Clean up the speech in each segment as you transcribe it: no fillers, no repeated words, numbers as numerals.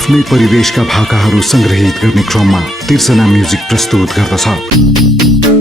आफ्नै परिवेशका भाकाहरू संग्रहित गर्ने क्रममा तिर्सना म्युजिक प्रस्तुत गर्दछ।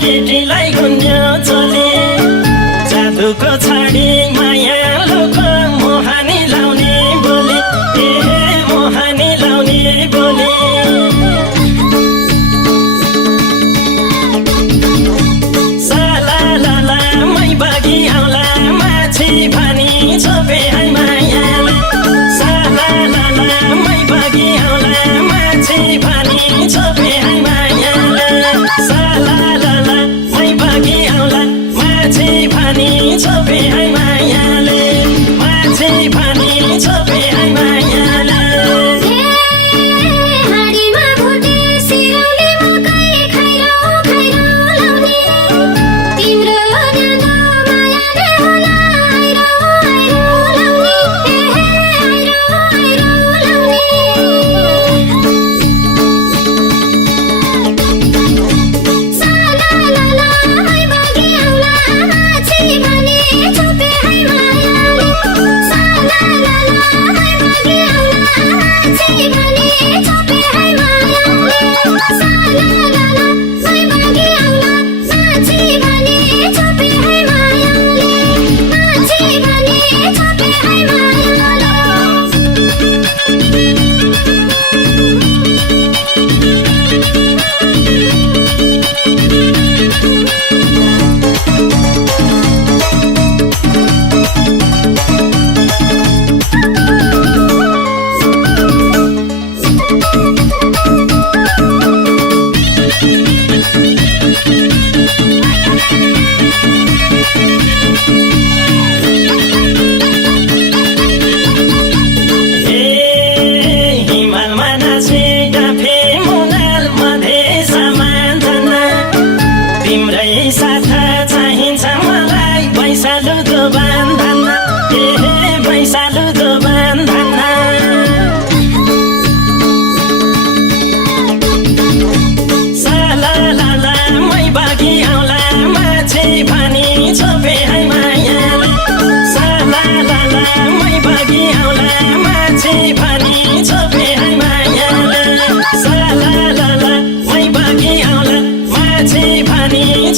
केटीलाई गुन्यो चली जादुको छाडी मायालुको मोहानी लाउने बोली मोहानी लाउने बोली साला लाला मै बागी आउला माछी भानी छोपे है मायाले साला लाला मै बागी आउला माछी भानी छोपे है मायाले साला छोपे है मायाले माछी भानी छोपे है मायाले हाडीमा भुटे सिरौले मकै खैरो खैरो लाउने तिम्रो न्यानो मायाले होला आइरो आइरो लाउने आइरो आइरो लाउने साला लाला मै बागी आउला माछी भानी छोपे है मायाले साला लाला मै बागी आउला माछी भानी छोपे है मायाले साला लाला मै बागी आउला माछी भानी छोपे है मायाले माछी भानी छोपे है मायाले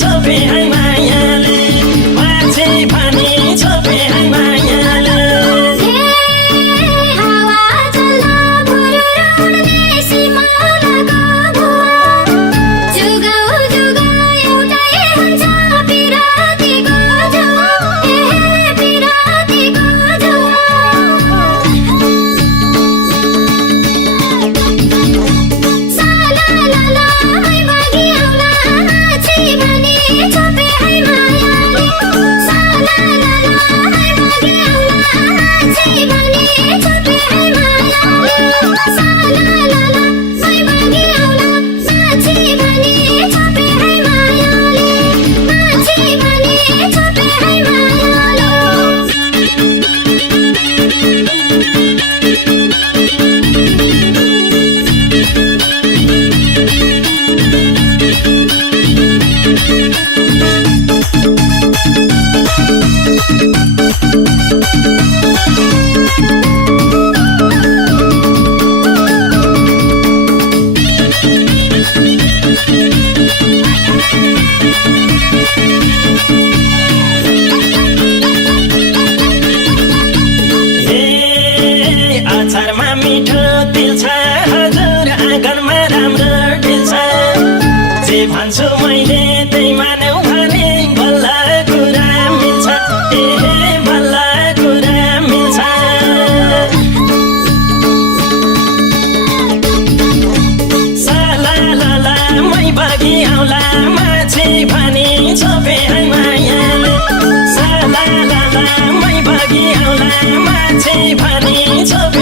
छोपे है मायाले माछी भानी छोपे है मायाले हावा चल्दा भुरुर उड्ने सिमानाको भुवा जुगाउ जुगा एउटै हुन्छ पिरातीको जुवा पिरातीको जुवा माझे भने छोपे